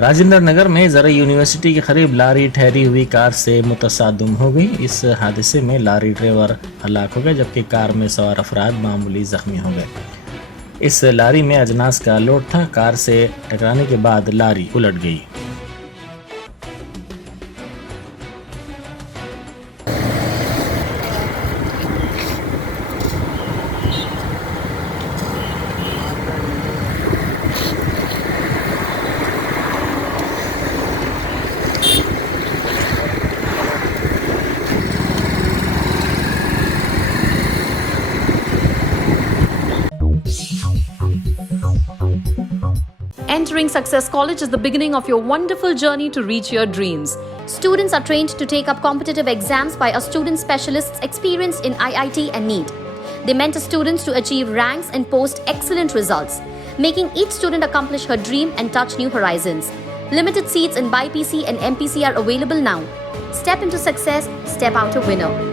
राजेंद्र नगर में ज़रा यूनिवर्सिटी के करीब लारी ठहरी हुई कार से मुतसादम हो गई। इस हादसे में लारी ड्राइवर हलाक हो गए जबकि कार में सवार अफराद मामूली जख्मी हो गए। इस लारी में अजनास का लोड था। कार से टकराने के बाद लारी उलट गई। Entering Success College is the beginning of your wonderful journey to reach your dreams. Students are trained to take up competitive exams by our student specialists experienced in IIT and NEET. They mentor students to achieve ranks and post excellent results, making each student accomplish her dream and touch new horizons. Limited seats in BIPC and MPC are available now. Step into success, step out a winner.